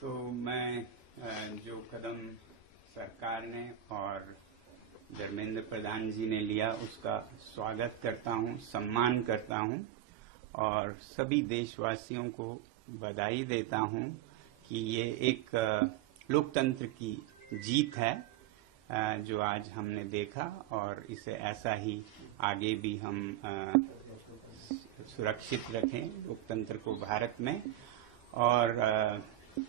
तो मैं जो कदम सरकार ने और धर्मेंद्र प्रधान जी ने लिया उसका स्वागत करता हूं, सम्मान करता हूं और सभी देशवासियों को बधाई देता हूं कि ये एक लोकतंत्र की जीत है जो आज हमने देखा और इसे ऐसा ही आगे भी हम सुरक्षित रखें लोकतंत्र को भारत में। और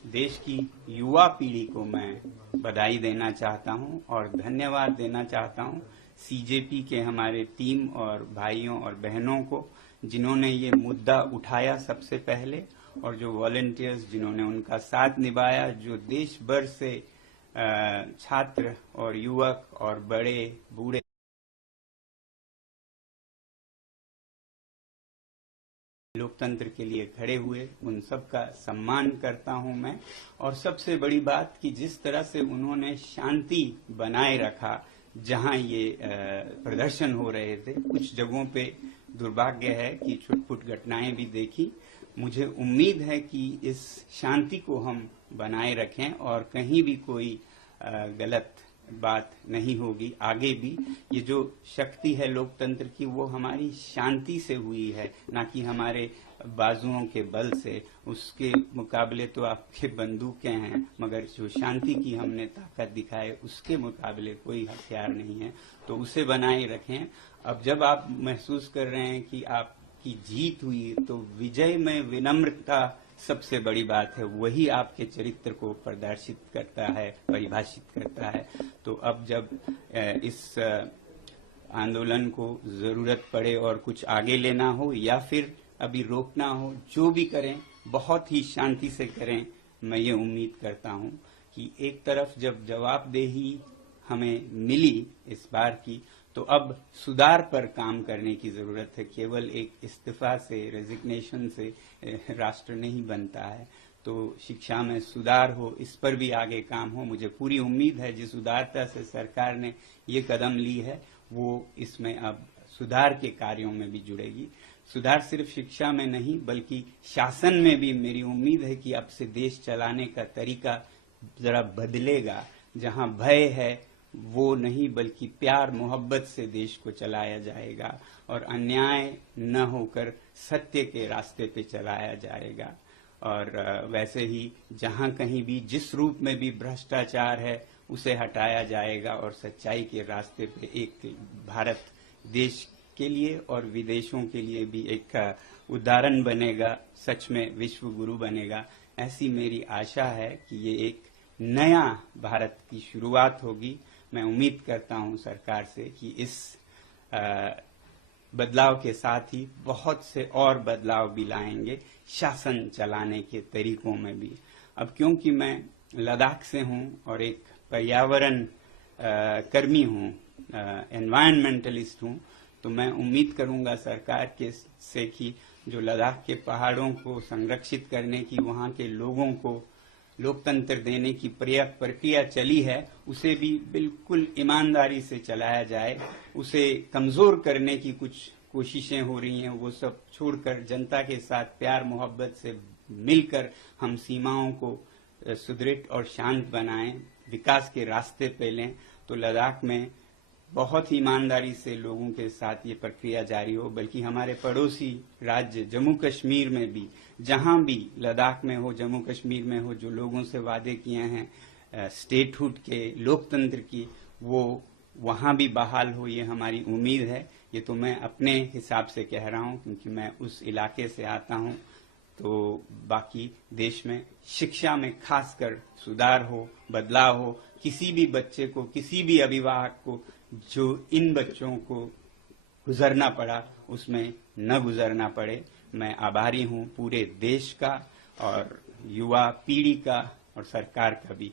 देश की युवा पीढ़ी को मैं बधाई देना चाहता हूं और धन्यवाद देना चाहता हूं सीजेपी के हमारे टीम और भाइयों और बहनों को जिन्होंने ये मुद्दा उठाया सबसे पहले, और जो वॉलंटियर्स जिन्होंने उनका साथ निभाया, जो देश भर से छात्र और युवक और बड़े बूढ़े लोकतंत्र के लिए खड़े हुए, उन सब का सम्मान करता हूं मैं। और सबसे बड़ी बात कि जिस तरह से उन्होंने शांति बनाए रखा जहां ये प्रदर्शन हो रहे थे, कुछ जगहों पे दुर्भाग्य है कि छुटपुट घटनाएं भी देखी। मुझे उम्मीद है कि इस शांति को हम बनाए रखें और कहीं भी कोई गलत बात नहीं होगी आगे भी। ये जो शक्ति है लोकतंत्र की वो हमारी शांति से हुई है, ना कि हमारे बाजुओं के बल से। उसके मुकाबले तो आपके बंदूकें हैं, मगर जो शांति की हमने ताकत दिखाए उसके मुकाबले कोई हथियार नहीं है, तो उसे बनाए रखें। अब जब आप महसूस कर रहे हैं कि आपकी जीत हुई, तो विजय में विनम्रता सबसे बड़ी बात है, वही आपके चरित्र को प्रदर्शित करता है, परिभाषित करता है। तो अब जब इस आंदोलन को जरूरत पड़े और कुछ आगे लेना हो या फिर अभी रोकना हो, जो भी करें बहुत ही शांति से करें। मैं ये उम्मीद करता हूं कि एक तरफ जब जवाबदेही हमें मिली इस बार की, तो अब सुधार पर काम करने की जरूरत है। केवल एक इस्तीफा से, रेजिग्नेशन से राष्ट्र नहीं बनता है। तो शिक्षा में सुधार हो, इस पर भी आगे काम हो। मुझे पूरी उम्मीद है जिस उदारता से सरकार ने ये कदम ली है वो इसमें अब सुधार के कार्यों में भी जुड़ेगी। सुधार सिर्फ शिक्षा में नहीं बल्कि शासन में भी मेरी उम्मीद है कि अब से देश चलाने का तरीका जरा बदलेगा। जहां भय है वो नहीं बल्कि प्यार मोहब्बत से देश को चलाया जाएगा और अन्याय न होकर सत्य के रास्ते पे चलाया जाएगा। और वैसे ही जहां कहीं भी जिस रूप में भी भ्रष्टाचार है उसे हटाया जाएगा और सच्चाई के रास्ते पे एक भारत देश के लिए और विदेशों के लिए भी एक उदाहरण बनेगा, सच में विश्व गुरु बनेगा। ऐसी मेरी आशा है कि ये एक नया भारत की शुरुआत होगी। मैं उम्मीद करता हूं सरकार से कि इस बदलाव के साथ ही बहुत से और बदलाव भी लाएंगे शासन चलाने के तरीकों में भी। अब क्योंकि मैं लद्दाख से हूं और एक पर्यावरण कर्मी हूं, एनवायरमेंटलिस्ट हूं, तो मैं उम्मीद करूंगा सरकार के से कि जो लद्दाख के पहाड़ों को संरक्षित करने की, वहां के लोगों को लोकतंत्र देने की प्रक्रिया चली है, उसे भी बिल्कुल ईमानदारी से चलाया जाए। उसे कमजोर करने की कुछ कोशिशें हो रही हैं, वो सब छोड़कर जनता के साथ प्यार मोहब्बत से मिलकर हम सीमाओं को सुदृढ़ और शांत बनाएं, विकास के रास्ते पे लें। तो लद्दाख में बहुत ही ईमानदारी से लोगों के साथ ये प्रक्रिया जारी हो। बल्कि हमारे पड़ोसी राज्य जम्मू कश्मीर में भी, जहां भी लद्दाख में हो, जम्मू कश्मीर में हो, जो लोगों से वादे किए हैं स्टेटहुड के, लोकतंत्र की, वो वहां भी बहाल हो, ये हमारी उम्मीद है। ये तो मैं अपने हिसाब से कह रहा हूं क्योंकि मैं उस इलाके से आता हूं। तो बाकी देश में शिक्षा में खासकर सुधार हो, बदलाव हो। किसी भी बच्चे को, किसी भी अभिभावक को जो इन बच्चों को गुजरना पड़ा उसमें न गुजरना पड़े। मैं आभारी हूं पूरे देश का और युवा पीढ़ी का और सरकार का भी।